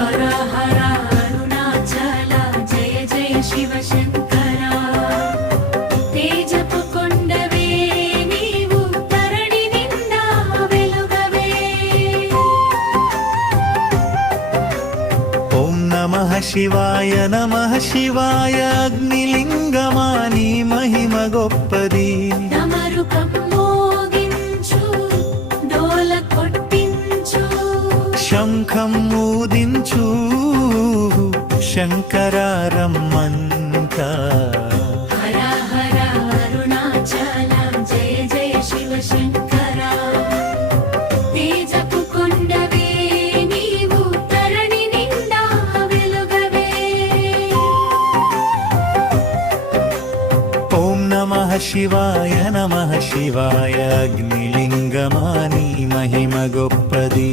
హర హర అరుణాచల జయ జయ శివ శంకర తేజపు కొండవే నీవు తరణి నిండా వెలుగవే ఓం నమః శివాయ నమః శివాయ అగ్నిలింగమా నీ మహిమ గొప్పది డమరుకం మోగించు డోల కొట్టించు శంఖం ఊదించు శంకర రమ్మంట హర హర అరుణాచల జయ జయ శివ శంకర తేజపు కొండవే నీవు తరణి నిండా వెలుగవే ఓం నమః శివాయ అగ్నిలింగమా నీ మహిమ గొప్పది